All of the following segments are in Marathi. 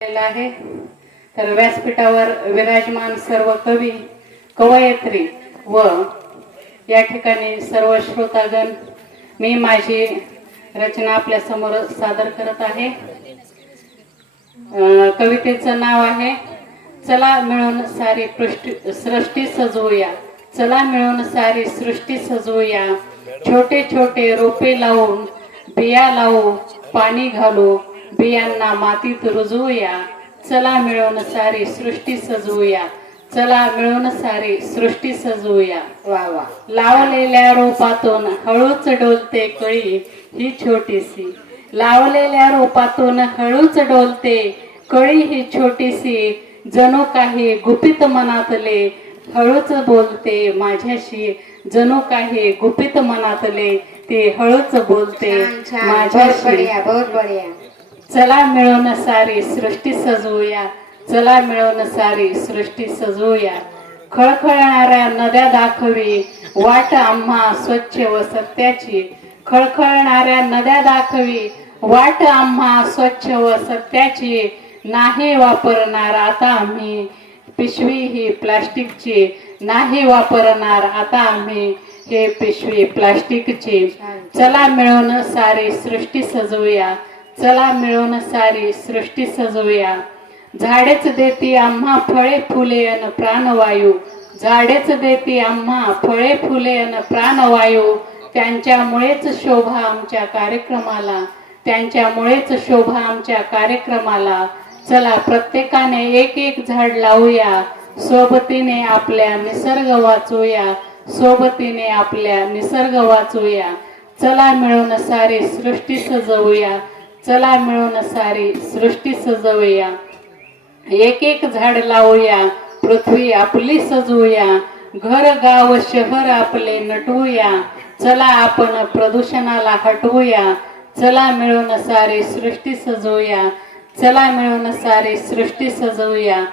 आहे। तर व्यासपीठावर विराजमान सर्व कवी कवयित्री व या ठिकाणी सर्व श्रोतागण, मी माझी रचना आपल्या समोर सादर करत आहे। कवितेचं नाव आहे चला मिळून सारी सृष्टी सजवूया। चला मिळून सारी सृष्टी सजवूया। छोटे छोटे रोपे लावून बिया लावू, पाणी घालू, बियांना मातीत रुजवूया। चला मिळून सारी सृष्टी सजवूया। चला मिळून सारी सृष्टी सजवूया। वा वा। लावलेल्या रोपातून हळूच डोलते कळी ही छोटीशी। लावलेल्या रोपातून हळूच डोलते कळी ही छोटीशी। जणू काही गुपित मनातले हळूच बोलते माझ्याशी। जणू काही गुपित मनातले ते हळूच बोलते माझ्याशी। बहुत बढ़िया। चला मिळून सारी सृष्टी सजवूया। चला मिळून सारी सृष्टी सजवूया। खळखळणाऱ्या नद्या दाखवी वाट आम्हा स्वच्छ व सत्याची। खळखळणाऱ्या नद्या दाखवी वाट आम्हा स्वच्छ व सत्याची। नाही वापरणार आता आम्ही पिशवी ही प्लास्टिकची। नाही वापरणार आता आम्ही हे पिशवी प्लास्टिकची। चला मिळून सारी सृष्टी सजवूया। चला मिळून सारी सृष्टी सजवूया। झाडेच देती आम्हा फळे फुले अन प्राणवायू। झाडेच देती आम्हा फळे फुले अन प्राणवायू। त्यांच्यामुळेच शोभा आमच्या कार्यक्रमाला। त्यांच्यामुळेच शोभा आमच्या कार्यक्रमाला। चला प्रत्येकाने एक एक झाड लावूया। सोबतीने आपल्या निसर्ग वाचूया। सोबतीने आपल्या निसर्ग वाचूया। चला मिळून सारी सृष्टी सजवूया। चला मिळून सारी सृष्टी सजवूया। एक एक झाड लावूया। पृथ्वी आपली सजवूया। घर गाव शहर आपले नटवूया। चला आपण प्रदूषणाला हटवूया। चला मिळून सारी सृष्टी सजवूया। चला मिळून सारी सृष्टी सजवूया।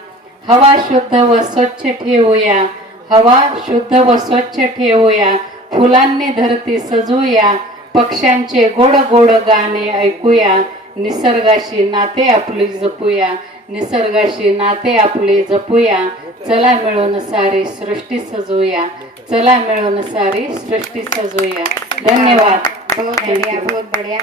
हवा शुद्ध व स्वच्छ ठेवूया। हवा शुद्ध व स्वच्छ ठेवूया। फुलांनी धरती सजवूया। पक्ष्यांचे गोड गोड गाणे ऐकूया। निसर्गाशी नाते आपले जपूया। निसर्गाशी नाते आपले जपूया। चला मिळून सारी सृष्टी सजवूया। चला मिळून सारी सृष्टी सजवूया। धन्यवाद। बहुत बढ़िया, बहुत बढ़िया।